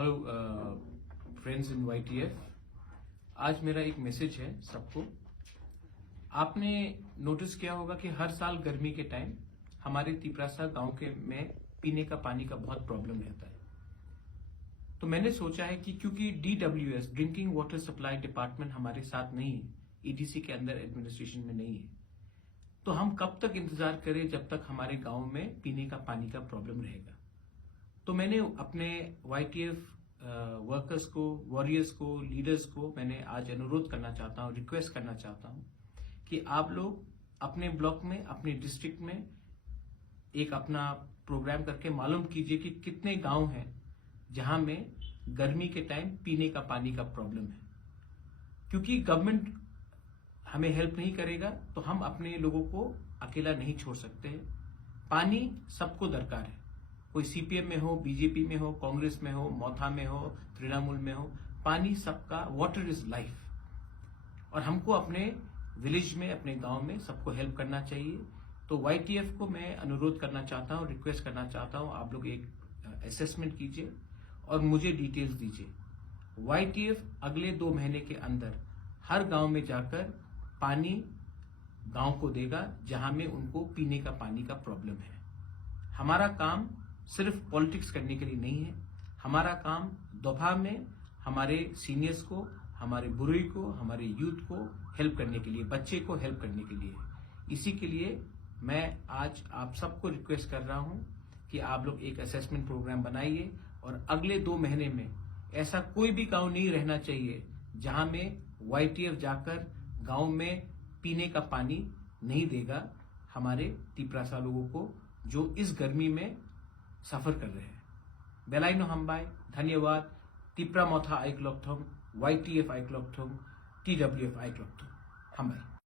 Hello friends इन YTF। आज मेरा एक मैसेज है सबको। आपने नोटिस किया होगा कि हर साल गर्मी के टाइम हमारे तिपरासा गांव के में पीने का पानी का बहुत प्रॉब्लम रहता है। तो मैंने सोचा है कि क्योंकि DWS drinking water supply department हमारे साथ नहीं है, EDC के अंदर एडमिनिस्ट्रेशन में नहीं है, तो हम कब तक इंतजार करें जब तक हमारे गांव में पीने का पानी का प्रॉब्लम रहेगा। तो मैंने अपने YTF वर्कर्स को, वॉरियर्स को, लीडर्स को मैंने आज अनुरोध करना चाहता हूं, रिक्वेस्ट करना चाहता हूं कि आप लोग अपने ब्लॉक में, अपने डिस्ट्रिक्ट में एक अपना प्रोग्राम करके मालूम कीजिए कि कितने गांव हैं जहां में गर्मी के टाइम पीने का पानी का प्रॉब्लम है। क्योंकि गवर्नमेंट हमें हेल्प नहीं करेगा तो हम अपने लोगों को अकेला नहीं छोड़ सकते हैं। पानी सबको दरकार है, कोई CPM में हो, BJP में हो, कांग्रेस में हो, मोथा में हो, तृणमूल में हो, पानी सबका, वाटर इज लाइफ। और हमको अपने विलेज में, अपने गांव में सबको हेल्प करना चाहिए। तो YTF को मैं अनुरोध करना चाहता हूं, रिक्वेस्ट करना चाहता हूं, आप लोग एक असेसमेंट कीजिए और मुझे डिटेल्स दीजिए। YTF अगले 2 महीने के अंदर हर गांव में जाकर पानी गांव को देगा जहां में उनको पीने का पानी का प्रॉब्लम है। हमारा काम सिर्फ पॉलिटिक्स करने के लिए नहीं है, हमारा काम दोपहर में हमारे सीनियर्स को, हमारे बुजुर्ग को, हमारे यूथ को हेल्प करने के लिए, बच्चे को हेल्प करने के लिए है। इसी के लिए मैं आज आप सबको रिक्वेस्ट कर रहा हूं कि आप लोग एक असेसमेंट प्रोग्राम बनाइए और अगले 2 महीने में ऐसा कोई भी गांव नहीं रहना चाहिए जहां में YTF जाकर गांव में पीने का पानी नहीं देगा हमारे तिपरासा लोगों को जो इस गर्मी में सफर कर रहे हैं। बेलाइनो हमबाई, धन्यवाद। तिपरा मोथा आइक्लॉक्थोम, YTF आइक्लॉक्थोम, TWF आइक्लॉक्थोम हमबाई।